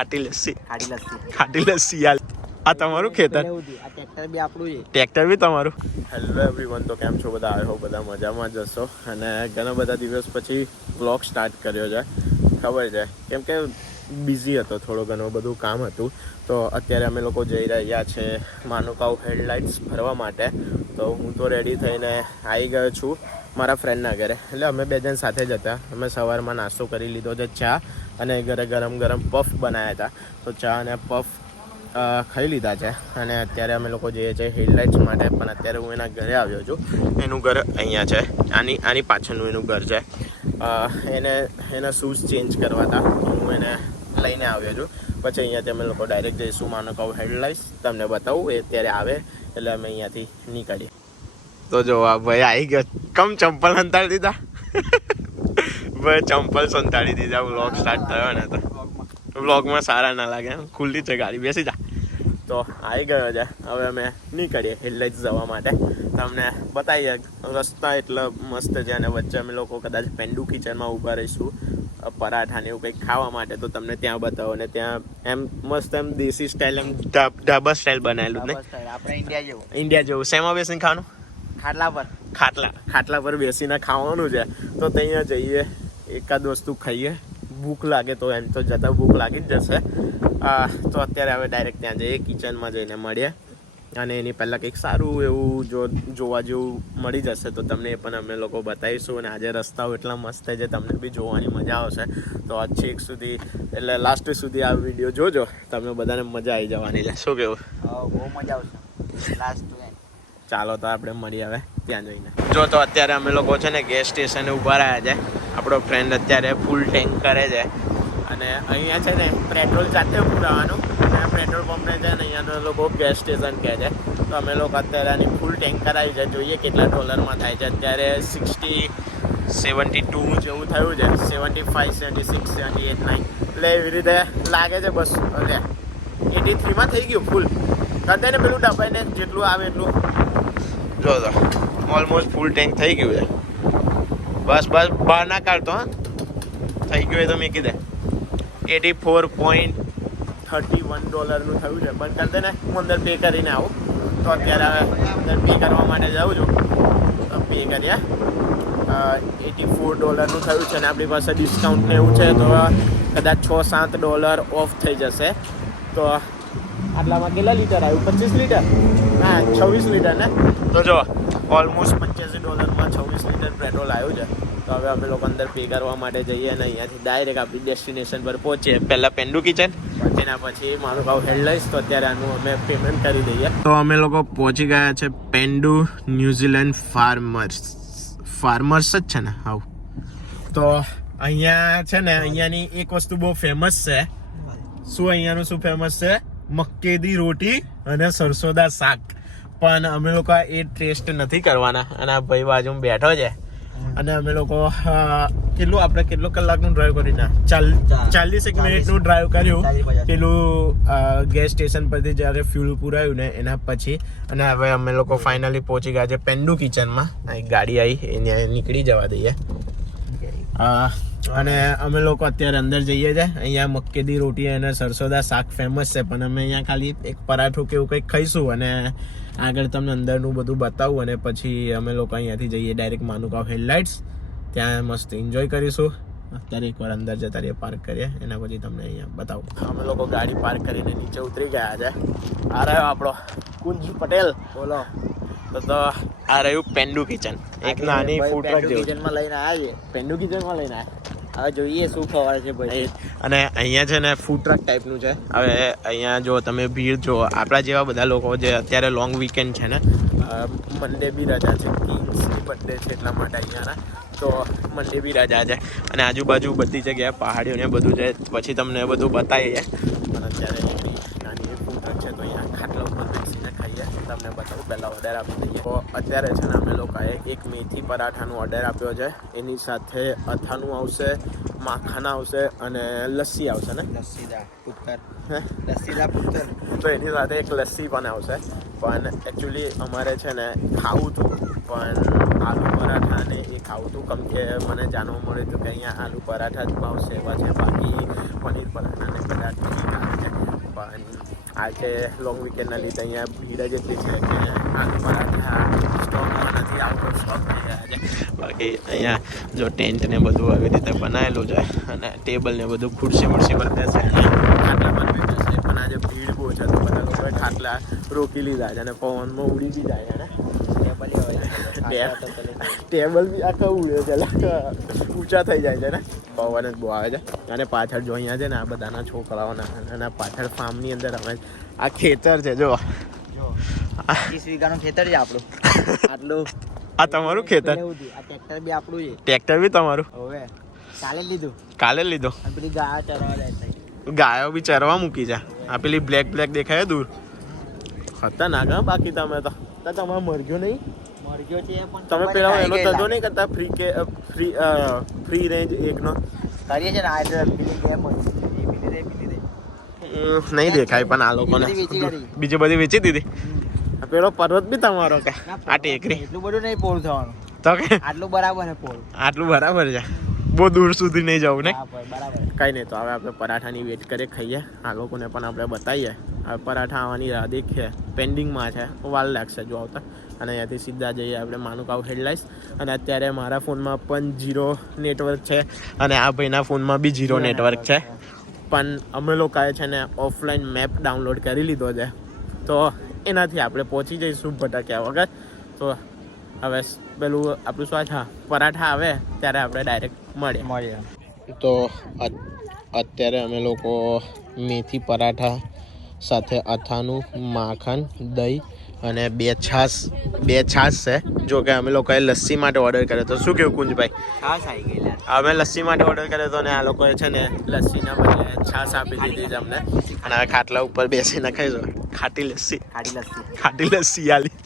ખાટી લસ્સી. ખાટી લસ્સી યાર. આ તમારું ખેતર? આ ટ્રેક્ટર બી આપણું છે. ટ્રેક્ટર બી તમારું? હેલો એવરીવન, તો કેમ છો બધા? આઈ હોપ બધા મજામાં જ હશો. અને ઘણા બધા દિવસ પછી વ્લોગ સ્ટાર્ટ કર્યો છે. ખબર છે કેમ કે બિઝી હતો, થોડું ઘણું બધું કામ હતું. તો અત્યારે અમે લોકો જઈ રહ્યા છે માનુકાવ હેડલાઇટ્સ ભરવા માટે. તો હું તો રેડી થઈને આવી ગયો છું મારા ફ્રેન્ડના ઘરે. એટલે અમે બે જણ સાથે જ હતા. અમે સવારમાં નાસ્તો કરી લીધો છે, ચા અને ઘરે ગરમ ગરમ પફ બનાવ્યા હતા. તો ચા અને પફ ખાઈ લીધા છે અને અત્યારે અમે લોકો જઈએ છીએ હેડલાઇટ્સ માટે. પણ અત્યારે હું એના ઘરે આવ્યો છું. એનું ઘર અહીંયા છે, આની પાછળનું એનું ઘર છે. એના શૂઝ ચેન્જ કરવા હતા, હું એને લઈને આવ્યો છું. પછી અહીંયાથી અમે લોકો ડાયરેક્ટ જઈશું માનુકાવ હેડલાઇટ્સ. તમને બતાવું એ અત્યારે આવે એટલે અમે અહીંયાથી નીકળીએ. તો જો આ ભાઈ આવી ગયો. કમ ચંપલ સંતાડી દીધા? ભાઈ ચંપલ સંતાડી દીધા. વ્લોગ સ્ટાર્ટ થયો ને તો વ્લોગમાં સારા ના લાગે. ખુલ્લી છે ગાડી, બેસી જા. તો આવી ગયો છે. હવે અમે નીકળીએ હેડલાઇટ્સ જવા માટે. તમને બતાવીએ રસ્તા એટલા મસ્ત છે. અને વચ્ચે અમે લોકો કદાચ પેન્ડુ કિચનમાં ઊભા રહીશું પરાઠા ને એવું કંઈક ખાવા માટે. તો તમને ત્યાં બતાવો. ને ત્યાં એમ મસ્ત એમ દેશી સ્ટાઇલ, એમ ઢાબા સ્ટાઇલ બનાવેલું ને આપણે ઇન્ડિયા જેવું. શેમાં બેસીને ખાવાનું? ખાટલા પર બેસીને ખાવાનું છે. તો ત્યાં જઈએ, એકાદ વસ્તુ ખાઈએ. ભૂખ લાગે તો એમ તો જતાં ભૂખ લાગી જ જશે. તો અત્યારે હવે ડાયરેક્ટ ત્યાં જઈએ, કિચનમાં જઈને મળીએ. અને એની પહેલાં કંઈક સારું એવું જોવા જેવું મળી જશે તો તમને એ પણ અમે લોકો બતાવીશું. અને આજે રસ્તાઓ એટલા મસ્ત છે, તમને બી જોવાની મજા આવશે. તો આ છેક સુધી એટલે લાસ્ટ સુધી આ વિડીયો જોજો, તમને બધાને મજા આવી જવાની છે. શું કેવું? બહુ મજા આવશે લાસ્ટ. ચાલો તો આપણે મળીએ હવે ત્યાં જઈને. જો તો અત્યારે અમે લોકો છે ને ગેસ સ્ટેશને ઊભા રહ્યા છે. આપણો ફ્રેન્ડ અત્યારે ફૂલ ટેન્ક કરે છે. અને અહીંયા છે ને પેટ્રોલ જાતે પુરાવાનું. અને પેટ્રોલ પંપને છે ને અહીંયાનો લોકો ગેસ સ્ટેશન કહે છે. તો અમે લોકો અત્યારે આની ફૂલ ટેન્ક કરાવી છે. જોઈએ કેટલા ડોલરમાં થાય છે. અત્યારે 72 જેવું થયું છે. 75, 76, 78, 9 એટલે એવી રીતે લાગે છે. બસ ઓકે 83માં થઈ ગયું ફૂલ. અત્યારે પેલું ડબાઈને જેટલું આવે એટલું જો તો ઓલમોસ્ટ ફૂલ ટેન્ક થઈ ગયું છે. બસ બહાર ના કાઢતો. હા થઈ ગયું એ તો મેં કીધે. 84.31 ડોલરનું થયું છે. બંધ કરી દે ને, હું અંદર પે કરીને આવું. તો અત્યારે અંદર પે કરવા માટે જાઉં છું. તો પે કર્યા. 84 ડોલરનું થયું છે. અને આપણી પાસે ડિસ્કાઉન્ટ ને એવું છે તો કદાચ 6-7 ડોલર ઓફ થઈ જશે. તો આટલામાં કેટલા લીટર આવ્યું? 25 લીટર? ના 26 લીટર ને. તો જો ઓલમોસ્ટ 85 ડોલરમાં 26 લીટર પેટ્રોલ આવ્યું છે. તો હવે અમે લોકો અંદર પે કરવા માટે જઈએ અને અહીંયાથી ડાયરેક્ટ આપણી ડેસ્ટિનેશન પર પહોંચીએ. પહેલાં પેન્ડુ કિચન, એના પછી માનુકાવ હેડલાઇટ્સ. તો અત્યારે આનું અમે પેમેન્ટ કરી દઈએ. તો અમે લોકો પહોંચી ગયા છે પેન્ડુ ન્યુઝીલેન્ડ ફાર્મર્સ જ છે ને? હા. તો અહીંયા છે ને અહીંયાની એક વસ્તુ બહુ ફેમસ છે. શું અહીંયાનું શું ફેમસ છે? મક્કેદી રોટી અને સરસોદા શાક. પણ અમે લોકો એ ટેસ્ટ નથી કરવાના. અને આ ભાઈ બાજુમાં બેઠો છે. અને અમે લોકો કેટલો કલાકનું ડ્રાઈવ કરીને 40 મિનિટનું ડ્રાઈવ કર્યું પેલું ગેસ સ્ટેશન પરથી જ્યારે ફ્યુલ પુરાયું ને એના પછી. અને હવે અમે લોકો ફાઇનલી પહોંચી ગયા છે પેન્ડુ કિચનમાં. એક ગાડી આવી, એને નીકળી જવા દઈએ. અને અમે લોકો અત્યારે અંદર જઈએ છીએ. અહીંયા મક્કેદી રોટી અને સરસોદા શાક ફેમસ છે. પણ અમે અહીંયા ખાલી એક પરાઠું કે એવું કંઈક ખાઈશું અને આગળ તમને અંદરનું બધું બતાવું. અને પછી અમે લોકો અહીંયાથી જઈએ ડાયરેક્ટ માનુકાવ હેડલાઇટ્સ. ત્યાં મસ્ત એન્જોય કરીશું. અત્યારે એકવાર અંદર જતા રહીએ, પાર્ક કરીએ, એના પછી તમને અહીંયા બતાવું. અમે લોકો ગાડી પાર્ક કરીને નીચે ઉતરી ગયા છે. આ રહ્યો આપણો કુંજ પટેલ. બોલો. તો આ રહ્યું પેન્ડુ કિચન. એક નાની ફૂડ ટ્રક કિચનમાં લઈને આવ્યા છે. પેન્ડુ કિચનમાં લઈને આવ્યા. હવે જોઈએ શું ખવાય છે ભાઈ. અને અહીંયા છે ને ફૂડ ટ્રક ટાઈપનું છે. હવે અહીંયા જો તમે ભીડ જો, આપણા જેવા બધા લોકો જે અત્યારે લોંગ વીકેન્ડ છે ને, મંડે બી રજા છે, કિંગ્સની બર્થડે છે એટલા માટે અહીંયાના. તો મંડે બી રજા છે. અને આજુબાજુ બધી જગ્યાએ પહાડીઓ ને બધું છે. પછી તમને બધું બતાવીએ. પણ અત્યારે નાની ફૂડ ટ્રક છે તો અહીંયા ખાટલા ઉપર બેસીને ખાઈએ. તમને બતાવું. પહેલાં ઓર્ડર આપી દઈએ. તો અત્યારે છે ને અમે લોકોએ એક મેથી પરાઠાનો ઓર્ડર આપ્યો છે. એની સાથે અથાણું આવશે, માખણ આવશે અને લસ્સી આવશે ને? લસ્સીદા પુત્તર. તો એની સાથે એક લસ્સી પણ આવશે. પણ એકચ્યુઅલી અમારે છે ને ખાવું હતું, પણ આલુ પરાઠા ને એ ખાવું હતું. કેમ કે મને જાણવા મળ્યું હતું કે અહીંયા આલુ પરાઠા જ ભાવશે. પછી બાકી પનીર પરાઠા ને કદાચ આજે લોંગ વીકેન્ડના લીધે અહીંયા ભીડ જ એટલી છે કે આલુ પરાઠા સ્ટોકમાં નથી, આઉટ ઓફ સ્ટોક થઈ ગયા છે. બાકી અહીંયા જો ટેન્ટ ને બધું આવી રીતે બનાવેલું છે અને ટેબલ ને બધું ખુરશી બધે છે, ખાટલા પર બેઠા છે. પણ આજે ભીડ બહુ છે તો બધા લોકોએ ખાટલા રોકી લીધા છે અને પવનમાં ઉડી બી જાય છે. ટેબલ બી આખા ઉડે છે, ઊંચા થઈ જાય છે ને, પવન જ બહુ આવે છે. અને પાછળ જો અહીંયા છે ને આ બધાના છોકરાઓના અને પાછળ ફાર્મની અંદર અમે આ ખેતર છે જો 30 વીઘાનું ખેતર છે આપણું. આટલું આ તમારું ખેતર? આ ટ્રેક્ટર બી આપણું છે. ટ્રેક્ટર બી તમારું? હવે કાલે લીધું. કાલે લીધો? અને પેલી ગાય ચરવા જાય છે. ગાયો બી ચરવા મૂકી છે. આ પેલી બ્લેક દેખાય દૂર હતા ના કા. બાકી તમે તો તમારે મરઘ્યો નહીં? મરઘ્યો છે પણ તમે પેલા એનો ધંધો નહીં કરતા ફ્રી રેન્જ એકનો? કરીએ છે ને. આ પેલી બે નહીં દેખાય પણ આ લોકોને બીજી બધી વેચી દીધી. પેલો પર્વત બી તમારો કે આ ટેકરી? એટલું બધું નહીં પોળ થવાનું તો કે આટલું બરાબર છે પોળ. આટલું બરાબર છે, બહુ દૂર સુધી નહીં જવું ને. બરાબર. કંઈ નહીં, તો હવે આપણે પરાઠાની વેટ કરીએ, ખાઈએ. આ લોકોને પણ આપણે બતાવીએ. હવે પરાઠા આવવાની રાહ દેખીએ, પેન્ડિંગમાં છે, વાર લાગશે જો આવતા. અને અહીંયાથી સીધા જઈએ આપણે માનુકાવ હેડલાઇન્સ. અને અત્યારે મારા ફોનમાં પણ 0 નેટવર્ક છે અને આ ભાઈના ફોનમાં બી 0 નેટવર્ક છે. પણ અમે લોકોએ છે ને ઓફલાઈન મેપ ડાઉનલોડ કરી લીધો છે, તો એનાથી આપણે પહોંચી જઈશું ભટક્યા વગર. તો હવે પેલું આપણું શું છે, પરાઠા આવે ત્યારે આપણે ડાયરેક્ટ મળીએ. તો અત્યારે અમે લોકો મેથી પરાઠા સાથે અથાનું, માખણ, દહીં અને બે છાશ છે. જો કે અમે લોકોએ લસ્સી માટે ઓર્ડર કર્યો તો. શું કેવું કુંજભાઈ? છાશ આવી ગઈ. અમે લસ્સી માટે ઓર્ડર કર્યો હતો અને આ લોકોએ છે ને લસ્સીના બદલે છાશ આપી દીધી છે અમને. અને હવે ખાટલા ઉપર બેસીને ખાઈશું ખાટી લસ્સી આલી.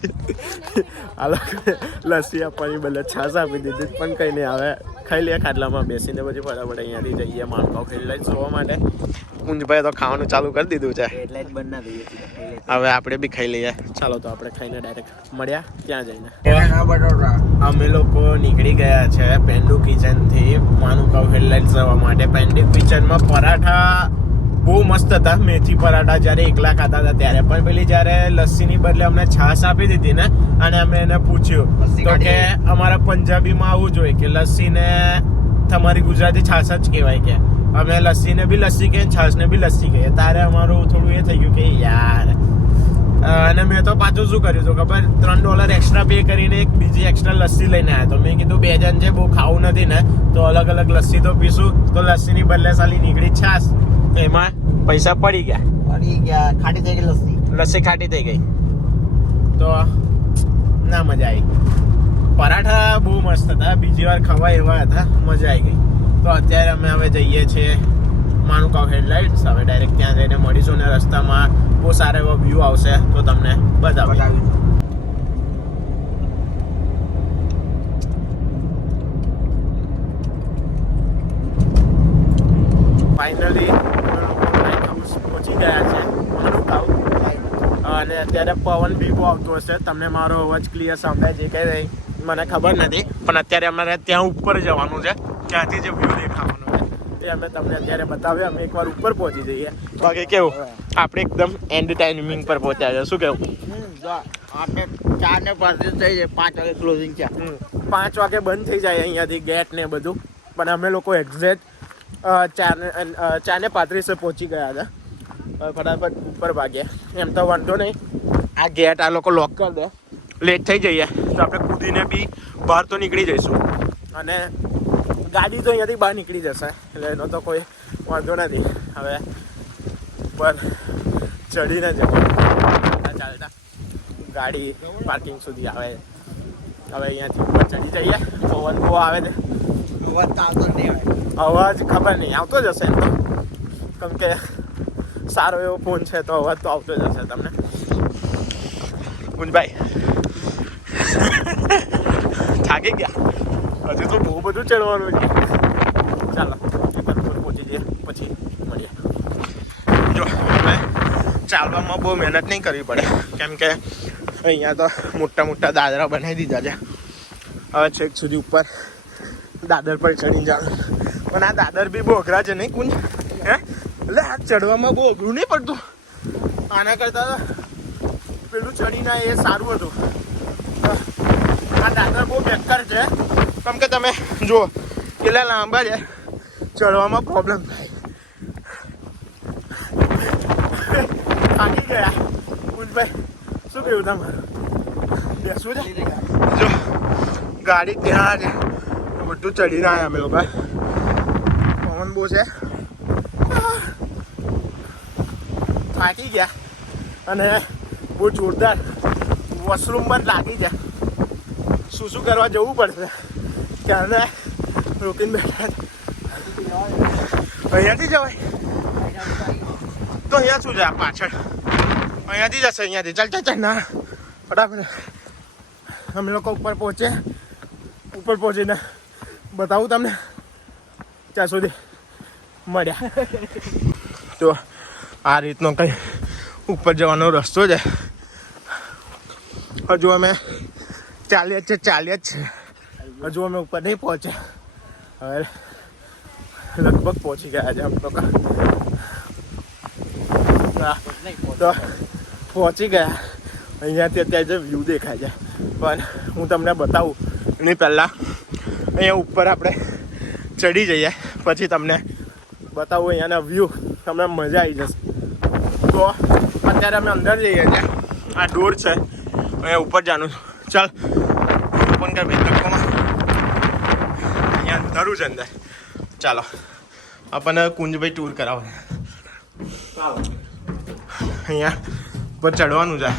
આ લોકોએ લસ્સી આપવાની બદલે છાશ આપી દીધી. પણ કંઈ નહીં, હવે ખાઈ લઈએ ખાટલામાં બેસીને. પછી ફટાફટ અહીંયાથી જઈએ માનકાવ હેડલાઇન્સ જોવા માટે. કુંજભાઈ તો ખાવાનું ચાલુ કરી દીધું છે, હવે આપણે બી ખાઈ લઈએ. ચાલો તો આપણે ખાઈને ડાયરેક્ટ મળ્યા ત્યાં જઈને. અમે લોકો નીકળી ગયા છે પેન્ડુ કિચનથી માનુકાવ હેડલાઇન્સ જવા માટે. પેન્ડુ કિચનમાં પરાઠા બહુ મસ્ત હતા, મેથી પરાઠા. જ્યારે એકલા ખાતા હતા ત્યારે પણ પેલી જ્યારે લસ્સીની બદલે અમને છાશ આપી દીધી ને, અને અમે એને પૂછ્યું તો કે અમારા પંજાબીમાં આવું જોઈએ કે લસ્સીને તમારી ગુજરાતી છાશ જ કહેવાય કે અમે લસ્સીને બી લસ્સી કહીએ, છાશને બી લસ્સી કહીએ. તારે અમારું થોડું એ થઈ ગયું કે યાર. અને મેં તો પાછું શું કર્યું હતું ખબર, $3 એક્સ્ટ્રા પે કરીને એક બીજી એક્સ્ટ્રા લસ્સી લઈને આવ્યો તો. મેં કીધું 2 જણ છે, બહુ ખાવું નથી ને, તો અલગ અલગ લસ્સી તો પીશું. તો લસ્સીની બદલે સાલી નીકળી છાશ, એમાં પૈસા પડી ગયા. ખાટી થઈ ગઈ લસ્સી ખાટી થઈ ગઈ તો ના મજા આવી. પરાઠા બહુ મસ્ત હતા, બીજી વાર ખવાય એવા હતા, મજા આવી ગઈ. તો અત્યારે અમે હવે જઈએ છીએ માનુકાવ હેડલાઇન્સ. હવે ડાયરેક્ટ ત્યાં જઈને મળીશું ને રસ્તામાં બહુ સારો એવો વ્યૂ આવશે તો તમને બતાવીશું. ફાઇનલી પહોંચી ગયા છે માનુકાવ. અને અત્યારે પવન બી બહુ આવતું હશે, તમને મારો અવાજ ક્લિયર સંભળાય છે કે નહીં મને ખબર નથી. પણ અત્યારે અમારે ત્યાં ઉપર જવાનું છે, ત્યાંથી જે વ્યૂ દેખાવાનું છે એ અમે તમને અત્યારે બતાવીએ. અમે એકવાર ઉપર પહોંચી જઈએ. બાકી કેવું, આપણે એકદમ એન્ડ ટાઈમિંગ પર પહોંચ્યા છે. શું કેવું? આપણે 4:35 થઈ જાય, 5 વાગે ક્લોઝિંગ છે. 5 વાગે બંધ થઈ જાય અહીંયાથી ગેટ ને બધું. પણ અમે લોકો એક્ઝેક્ટ 4:35 પહોંચી ગયા હતા. ફટાફટ ઉપર ભાગ્યા. એમ તો વાંધો નહીં, આ ગેટ આ લોકો લોક કરી દે, લેટ થઈ જઈએ તો આપણે કૂદીને બી બહાર તો નીકળી જઈશું. અને ગાડી તો અહીંયાથી બહાર નીકળી જશે, એટલે એનો તો કોઈ વાંધો નથી. હવે ઉપર ચડીને જવાનું ચાલતા ગાડી પાર્કિંગ સુધી આવે. હવે અહીંયાથી ઉપર ચડી જઈએ. પવન બહુ આવે છે, અવાજ ખબર નહીં, આવતો જ હશે એમ તો, કેમ કે સારો એવો ફોન છે તો અવાજ તો આવતો જ હશે તમને. કુંજભાઈ થાકી ગયા, હજુ તો બહુ બધું ચડવાનું છે. ચાલો એકવાર ઉપર પહોંચી જઈએ પછી મળીએ. જો હવે ચાલવામાં બહુ મહેનત નહીં કરવી પડે, કેમ કે અહીંયા તો મોટા મોટા દાદરા બનાવી દીધા છે. હવે છેક સુધી ઉપર દાદર પર ચડી જવાનું. પણ આ દાદર બી બહુ અઘરા છે નહીં કુંજ? હે એટલે આ ચડવામાં બહુ અઘરું નહીં પડતું? આના કરતાં પેલું ચડીને એ સારું હતું. આ દાદરા બહુ બેકાર છે કેમ કે તમે જુઓ કેટલા લાંબા છે, ચડવામાં પ્રોબ્લેમ થાય. થાકી ગયા કુંજભાઈ, શું કહ્યું તમારું? બેસવું છે? જો ગાડી ત્યાં છે, બધું ચડીને આવ્યા અમે લોકો. પવન બહુ છે, થાકી ગયા અને બહુ જોરદાર વોશરૂમ પણ લાગી જાય. શું કરવા જવું પડશે ક્યારે રોકીને બેઠા. અહીંયાથી જવાય તો અહીંયા શું છે પાછળ? અહીંયાથી જશે, અહીંયાથી. ચાલ ચાલ ચાલ ના ફટાફટ અમે લોકો ઉપર પહોંચીને બતાવું તમને ત્યાં સુધી મળ્યા. તો આ રીતનો કંઈ ઉપર જવાનો રસ્તો છે. હજુ અમે ચાલીએ જ છે. હજુ અમે ઉપર નહીં પહોંચ્યા. હવે લગભગ પહોંચી ગયા છે અમે લોકો. તો પહોંચી ગયા. અહીંયાથી અત્યારે જે વ્યૂ દેખાય છે પણ હું તમને બતાવું એની પહેલાં અહીંયા ઉપર આપણે ચડી જઈએ, પછી તમને બતાવું અહીંયાના વ્યૂ. તમને મજા આવી જશે. તો અત્યારે અમે અંદર જઈએ છીએ. આ ડોર છે, અહીંયા ઉપર જવાનું. ચાલ ઓપન કર બેઠકોમાં. અહીંયા અંધારું છે અંદર. ચાલો આપણને કુંજભાઈ ટૂર કરાવે. અહીંયા પર ચડવાનું છે.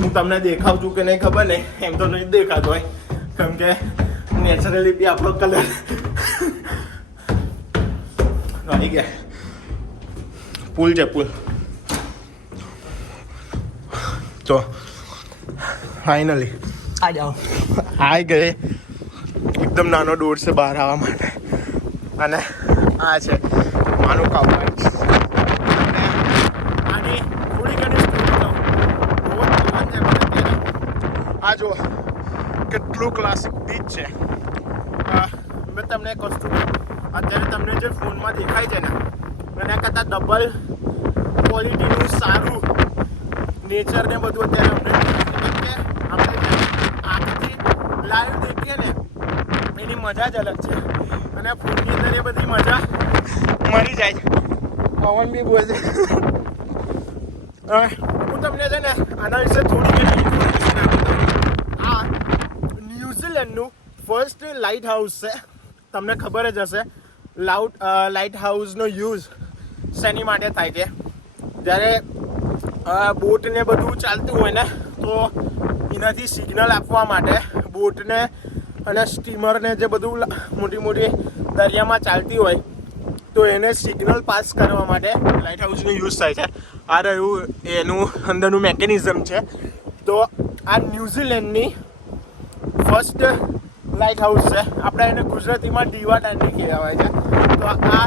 હું તમને દેખાવ છું કે નહીં ખબર નહીં, એમ તો નહીં દેખાતો હોય કેમ કે નેચરલી બી આપણો કલર આવી ગયા. પુલ છે, પુલ. તો ફાઇનલી આવી ગઈ. એકદમ નાનો ડોર છે બહાર આવવા માટે અને આ છે માનું કાઉન્ટર. આની થોડી ઘણી સ્ટોરી કહું. આ જો કેટલું ક્લાસિક બીચ છે. મેં તમને એક વસ્તુ અત્યારે તમને જે ફોનમાં દેખાય છે ને એના કરતાં ડબલ ક્વોલિટીનું સારું નેચર ને બધું અત્યારે અમને આપણે આંખથી લાઈવ દેખીએ ને એની મજા જ અલગ છે અને ફોનની અંદર એ બધી મજા મળી જાય છે. પવન બી બોલે છે. હું તમને છે ને આના વિશે થોડી ઘણી ઇન્ફોર્મેશન આપી દઉં. આ ન્યૂઝીલેન્ડનું ફર્સ્ટ લાઇટ હાઉસ છે. તમને ખબર જ હશે લાઇટ હાઉસનો યુઝ શેની માટે થાય છે? જ્યારે બોટ ને બધું ચાલતું હોય ને તો એનાથી સિગ્નલ આપવા માટે બોટને અને સ્ટીમરને જે બધું મોટી દરિયામાં ચાલતી હોય તો એને સિગ્નલ પાસ કરવા માટે લાઇટ હાઉસનો યુઝ થાય છે. આ રહ્યું એનું અંદરનું મેકેનિઝમ છે. તો આ ન્યૂઝીલેન્ડની ફર્સ્ટ લાઇટ હાઉસ છે. આપણે એને ગુજરાતીમાં દીવા દાંડી કહેવાય છે. તો આ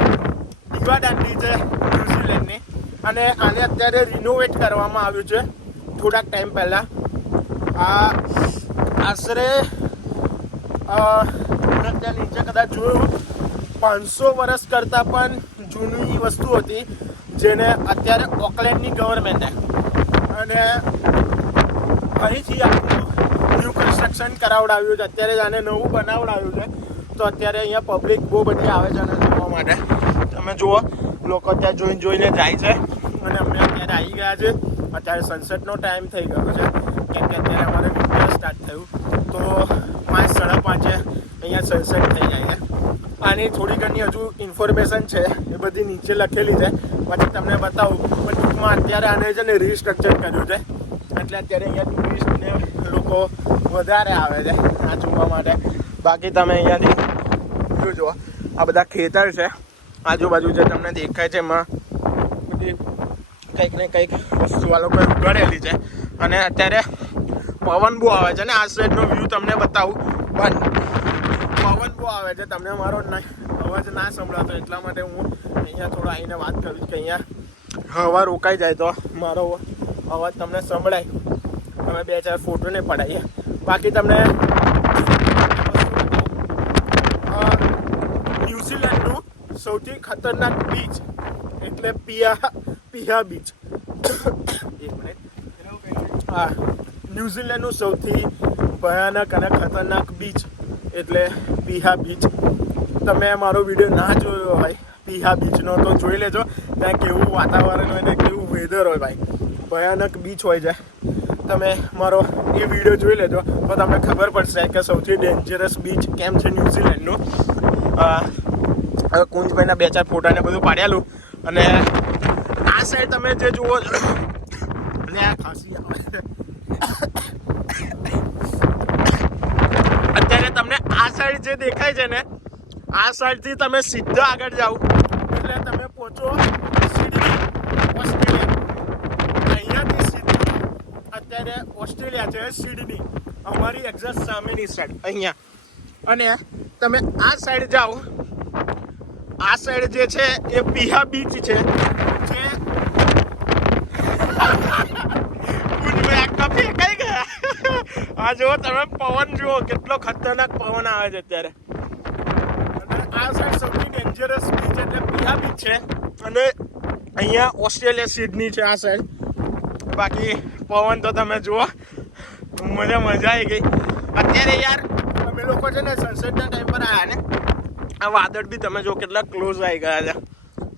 દીવા દાંડી છે ન્યૂઝીલેન્ડની અને આને અત્યારે રિનોવેટ કરવામાં આવ્યું છે થોડાક ટાઈમ પહેલાં. આ આશરે અત્યારે નીચે કદાચ જોયું 500 વર્ષ કરતાં પણ જૂની વસ્તુ હતી જેને અત્યારે ઓકલેન્ડની ગવર્મેન્ટે અને અહીંથી આખું ન્યૂ કન્સ્ટ્રક્શન કરાવડાવ્યું છે. અત્યારે જ આને નવું બનાવડાવ્યું છે. તો અત્યારે અહીંયા પબ્લિક બહુ બધી આવે છે આને જોવા માટે. તમે જુઓ લોકો અત્યારે જોઈને જાય છે અને અમે અત્યારે આવી ગયા છે. અત્યારે સનસેટનો ટાઈમ થઈ ગયો છે કેમ કે અત્યારે અમારે વિન્ટર સ્ટાર્ટ થયું. તો 5, 5:30 અહીંયા સનસેટ થઈ જાય છે. આની થોડી ઘણી હજુ ઇન્ફોર્મેશન છે એ બધી નીચે લખેલી છે, પછી તમને બતાવું. પણ ટૂંકમાં અત્યારે આને છે ને રિસ્ટ્રક્ચર કર્યું છે એટલે અત્યારે અહીંયા ટુરિસ્ટને લોકો વધારે આવે છે આ જોવા માટે. બાકી તમે અહીંયાથી જોજો આ બધા ખેતર છે આજુબાજુ જે તમને દેખાય છે એમાં બધી કંઈક ને કંઈક વસ્તુ આ લોકોએ ઉગાડેલી છે અને અત્યારે પવન બહુ આવે છે અને આ સાઈડનો વ્યૂ તમને બતાવું. પણ પવન બહુ આવે છે, તમને મારો અવાજ ના સંભળાતો એટલા માટે હું અહીંયા થોડો આવીને વાત કરું કે અહીંયા હવા રોકાઈ જાય તો મારો અવાજ તમને સંભળાય. અમે 2-4 ફોટો ને પડાવીએ. બાકી તમને ન્યૂઝીલેન્ડનું સૌથી ખતરનાક બીચ એટલે પિહા બીચ. એક મિનિટ. હા, ન્યુઝીલેન્ડનું સૌથી ભયાનક અને ખતરનાક બીચ એટલે પિહા બીચ. તમે મારો વિડીયો ના જોયો હોય પિહા બીચનો તો જોઈ લેજો. ત્યાં કેવું વાતાવરણ હોય ને કેવું વેધર હોય ભાઈ, ભયાનક બીચ હોય છે. તમે મારો એ વિડીયો જોઈ લેજો તો તમને ખબર પડશે કે સૌથી ડેન્જરસ બીચ કેમ છે ન્યુઝીલેન્ડનું. હવે કુંજભાઈના 2-4 ફોટાને બધું પાડેલું. અને આ સાઈડ તમે જે જુઓ છો અને આ ખાસી અત્યારે તમને આ સાઈડ જે દેખાય છે ને, આ સાઈડથી તમે સીધા આગળ જાઓ એટલે તમે પહોંચો સિડની, ઓસ્ટ્રેલિયા. અહીંયાથી સીધું અત્યારે ઓસ્ટ્રેલિયા છે, સિડની, અમારી એક્ઝેક્ટ સામેની સાઈડ અહીંયા. અને તમે આ સાઈડ જાઓ, આ સાઈડ જે છે એ પિહા બીચ છે, જે ફેંકાઈ ગયા. આ જુઓ તમે, પવન જુઓ કેટલો ખતરનાક પવન આવે છે અત્યારે. અને આ સાઈડ સૌથી ડેન્જરસ બીચ એટલે પિહા બીચ છે. અને અહીંયા ઓસ્ટ્રેલિયા સિડની છે આ સાઈડ. બાકી પવન તો તમે જુઓ, મજા આવી ગઈ. અત્યારે યાર અમે લોકો છે ને સનસેટના ટાઈમ પર આવ્યા ને, આ વાદળ બી તમે જો કેટલા ક્લોઝ આવી ગયા છે.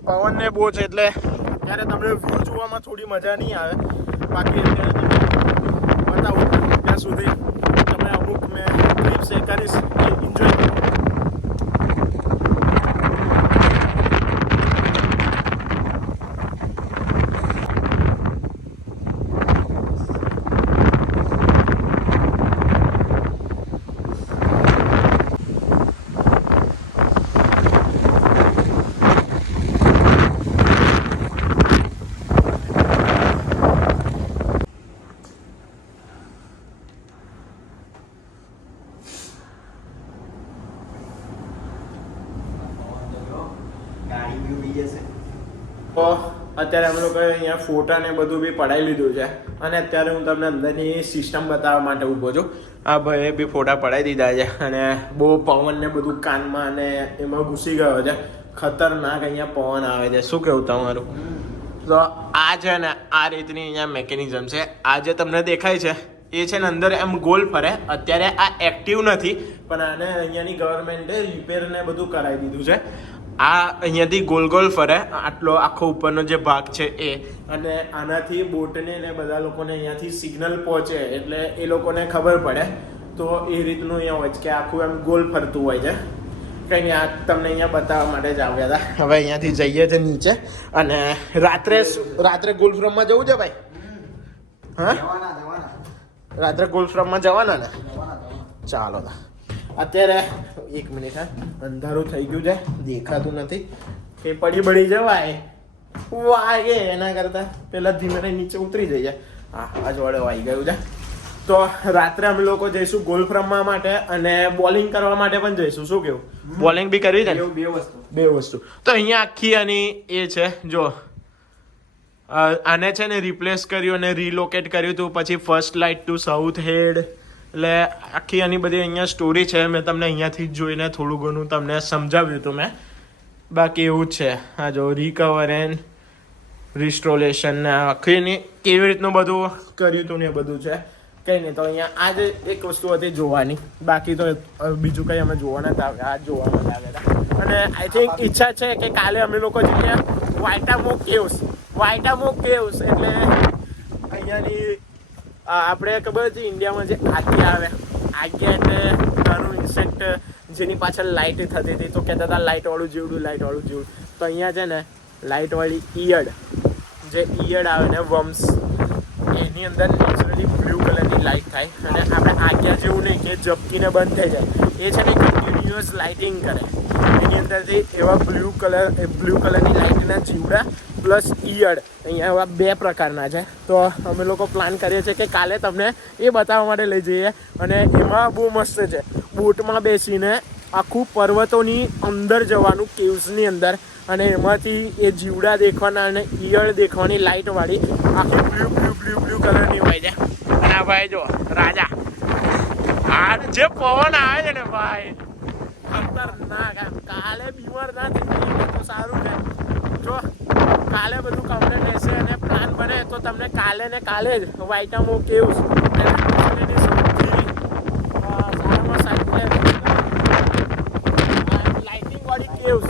પવન ને બહુ છે એટલે અત્યારે તમને વ્યૂ જોવામાં થોડી મજા નહીં આવે. બાકી અત્યારે તમે બતાવું ત્યાં સુધી તમે અમુક મેં ક્લિપ્સ એ કરીશ, એન્જોય કરો. તો અત્યારે અમે લોકો અહીંયા ફોટા ને બધું બી પડાવી લીધું છે. અને અત્યારે હું તમને અંદરની સિસ્ટમ બતાવવા માટે ઊભો છું. આ ભાઈએ બી ફોટા પડાવી દીધા છે. અને બહુ પવન ને બધું કાનમાં અને એમાં ઘૂસી ગયો છે. ખતરનાક અહીંયા પવન આવે છે. શું કેવું તમારું? તો આ છે ને આ રીતની અહીંયા મેકેનિઝમ છે. આ જે તમને દેખાય છે એ છે ને અંદર એમ ગોલ ફરે. અત્યારે આ એક્ટિવ નથી, પણ આને અહીંયાની ગવર્મેન્ટે રિપેર ને બધું કરાવી દીધું છે. આ અહીંયાથી ગોલ ફરે, આટલો આખો ઉપરનો જે ભાગ છે એ. અને આનાથી બોટને ને બધા લોકોને અહીંયાથી સિગ્નલ પહોંચે એટલે એ લોકોને ખબર પડે. તો એ રીતનું અહીંયા હોય છે કે આખું એમ ગોલ ફરતું હોય છે. કંઈ નહીં, આ તમને અહીંયા બતાવવા માટે જ આવ્યા હતા. હવે અહીંયાથી જઈએ છીએ નીચે. અને રાત્રે ગોલ્ફ રમવા જવું છે ભાઈ? હા, રાત્રે ગોલ્ફ રમવા જવાના ને? ચાલો. અત્યારે 1 મિનિટ, હા, અંધારું થઈ ગયું છે, દેખાતું નથી. એ પડી જવાય વાગે એના કરતાં પેલા ધીમે નીચે ઉતરી જઈએ. હા, અજવાળે આવી ગયું છે. તો રાત્રે અમે લોકો જઈશું ગોલ્ફ રમવા માટે અને બોલિંગ કરવા માટે પણ જઈશું. શું કેવું? બોલિંગ બી કરવી છે ને? બે વસ્તુ. તો અહીંયા આખી આની એ છે જો, આને છે ને રિપ્લેસ કર્યું અને રીલોકેટ કર્યું હતું. પછી ફર્સ્ટ લાઇટ ટુ સાઉથ હેડ, એટલે આખી આની બધી અહીંયા સ્ટોરી છે. મેં તમને અહીંયાથી જોઈને થોડું ઘણું તમને સમજાવ્યું હતું મેં. બાકી એવું જ છે. હા જો, રિકવર એન્ડ રિસ્ટોરેશન ને આખીની કેવી રીતનું બધું કર્યું હતું ને એ બધું છે. કંઈ નહીં, તો અહીંયા આ જ એક વસ્તુ હતી જોવાની. બાકી તો બીજું કંઈ અમે જોવા નથી આવ્યા, આ જોવામાં લાગેલા. અને આઈ થિંક ઈચ્છા છે કે કાલે અમે લોકો જઈએ વાઇટામો કેવ્સ. એટલે અહીંયાની આપણે ખબર હતી ઇન્ડિયામાં જે આગ્યા આવે, આગ્યા એટલે નાનું ઇન્સેક્ટ જેની પાછળ લાઇટ થતી હતી. તો કહેતા હતા લાઇટવાળું જેવડું. તો અહીંયા છે ને લાઇટવાળી ઈયળ, જે ઈયળ આવે ને વર્મ્સ, એની અંદર નેચરલી બ્લુ કલરની લાઇટ થાય. અને આપણે આગ્યા જેવું નહીં કે ઝપકીને બંધ થઈ જાય. એ છે ને કન્ટિન્યુઅસ લાઇટિંગ કરે. એની અંદરથી એવા બ્લુ કલરની લાઇટના જીવડા પ્લસ ઈયળ અહીંયા એવા 2 પ્રકારના છે. તો અમે લોકો પ્લાન કરીએ છીએ કે કાલે તમને એ બતાવવા માટે લઈ જઈએ. અને એમાં બહુ મસ્ત છે, બોટમાં બેસીને આખું પર્વતોની અંદર જવાનું, કેવ્સની અંદર. અને એમાંથી એ જીવડા દેખવાના અને ઈયળ દેખવાની લાઇટવાળી આખી બ્લુ કલરની હોય છે. અને આ ભાઈ જો રાજા, આ જે પવન આવે છે ને ભાઈ, ખતરનાક. કાલે બીમાર ના થઈ સારું છે. જો કાલે બધું કમ્પ્લેટ રહેશે અને પ્લાન બને તો તમને કાલે ને કાલે જ વાઇટામો કેવ્સ એની સૌથી સારામાં સારી લાઇટિંગ વાળી કેવ્સ,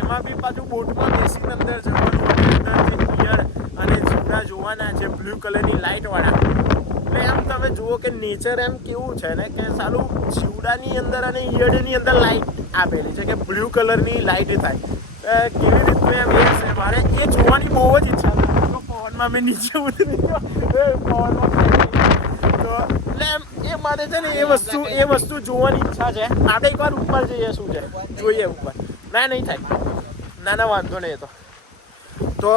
એમાં બી પાછું બોટમાં બેસીને અંદર જવાનું, અંદરથી પિયર અને જીવડા જોવાના છે બ્લુ કલરની લાઇટવાળા. એટલે એમ તમે જુઓ કે નેચર એમ કેવું છે ને કે સારું જીવડાની અંદર અને ઈયળની અંદર લાઇટ આપેલી છે કે બ્લુ કલરની લાઇટ થાય. કેવી રીતનું એમ એ છે, મારે એ જોવાની બહુ જ ઈચ્છા છે. પવનમાં મેં નીચે ઉતરી ગયો પવનમાં, તો એટલે એમ એ મારે છે ને એ વસ્તુ જોવાની ઈચ્છા છે. આપણે એકવાર ઉપર જઈએ, શું છે જોઈએ ઉપર. ના નહીં થાય, ના વાંધો નહીં. તો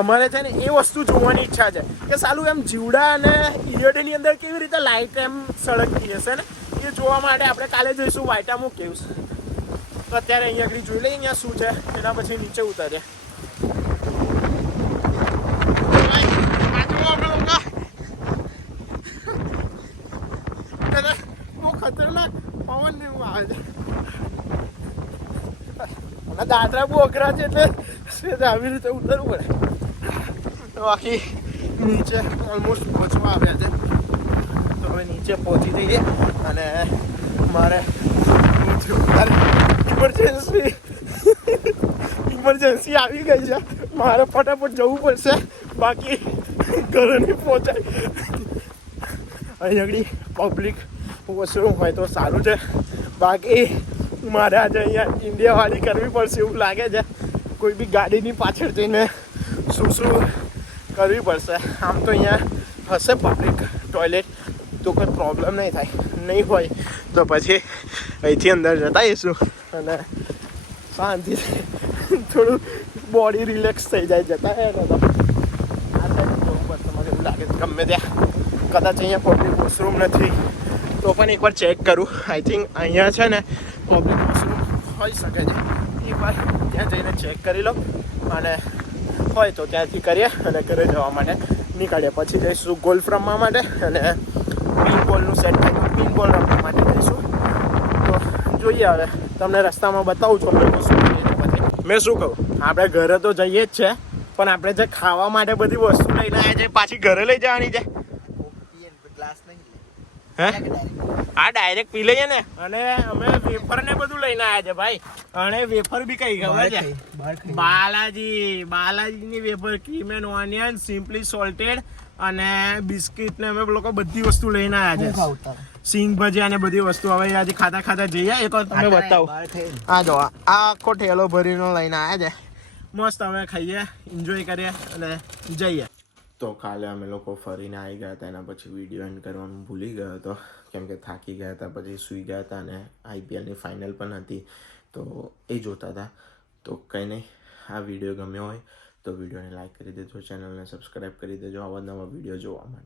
અમારે છે ને એ વસ્તુ જોવાની ઈચ્છા છે કે સાલું એમ જીવડા અને ઈયળની અંદર કેવી રીતે લાઇટ એમ સળગતી હશે ને, એ જોવા માટે આપણે કાલે જઈશું વાઇટામો કેવ્સ. તો અત્યારે અહીંયા આગળ જોઈ લઈએ અહીંયા શું છે, એના પછી નીચે ઉતરે. બહુ ખતરનાક પવન ને એવું આવે છે અને દાદરા બહુ અઘરા છે, એટલે આવી રીતે ઉતરવું પડે. તો બાકી નીચે ઓલમોસ્ટ પહોંચવા આવ્યા છે. તો હવે નીચે પહોંચી જઈએ અને મારે ઇમરજન્સી આવી ગઈ છે, મારે ફટાફટ જવું પડશે, બાકી ઘરે નહીં પહોંચાય. અહીં આગળ પબ્લિક વોશરૂમ હોય તો સારું છે, બાકી મારે આજે અહીંયા ઇન્ડિયાવાળી કરવી પડશે એવું લાગે છે. કોઈ બી ગાડીની પાછળ જઈને શું કરવી પડશે. આમ તો અહીંયા હશે પબ્લિક ટોયલેટ, તો કોઈ પ્રોબ્લેમ નહીં થાય. નહીં હોય તો પછી અહીંથી અંદર જતા આવીશું અને શાંતિથી થોડું બોડી રિલેક્સ થઈ જાય જતા રહે ને. તો આ સાઈડ જવું પડશે મને એવું લાગે છે. ગમે ત્યાં કદાચ અહીંયા પબ્લિક વોશરૂમ નથી તો પણ એકવાર ચેક કરું. આઈ થિંક અહીંયા છે ને પબ્લિક વોશરૂમ હોઈ શકે છે. એકવાર ત્યાં જઈને ચેક કરી લો અને હોય તો ત્યાંથી કરીએ અને ઘરે જવા માટે નીકળીએ. પછી જઈશું ગોલ્ફ રમવા માટે અને પિન બોલનું સેટ થાય તો પિન બોલ રમવા માટે જઈશું. તો જોઈએ હવે તમને રસ્તામાં બતાવું છું અમે શું કરીએ. પછી મેં શું કહું, આપણે ઘરે તો જઈએ જ છે, પણ આપણે જે ખાવા માટે બધી વસ્તુ લઈને આવ્યા છે પાછી ઘરે લઈ જવાની છે. હે હા, ડાયરેક્ટ પી લઈએ ને. અને અમે વેફર ને બધું લઈને આવ્યા છે ભાઈ. અને વેફર બી કઈ ખબર છે? બાલાજીની wafer, cream and onion, simply salted અને બિસ્કિટ ને અમે લોકો બધી વસ્તુ લઈને આવ્યા છે. સિંગ ભજીયા ને બધી વસ્તુ હવે આજે ખાતા જઈએ. એક વાર તમે બતાવો. આ જો આ આખો ઠેલો ભરીને લઈને આવ્યા છે. મસ્ત હવે ખાઈએ, એન્જોય કરીએ અને જઈએ. તો કાલે અમે લોકો ફરીને આવી ગયા હતા, એના પછી વિડીયો એન્ડ કરવાનું ભૂલી ગયો હતો કેમ કે થાકી ગયા હતા, પછી સૂઈ ગયા હતા અને IPLની ફાઇનલ પણ હતી તો એ જોતા હતા. તો કંઈ નહીં, આ વિડીયો ગમ્યો હોય તો વિડીયોને લાઈક કરી દેજો, ચેનલને સબસ્ક્રાઈબ કરી દેજો આવા નવા વિડીયો જોવા માટે.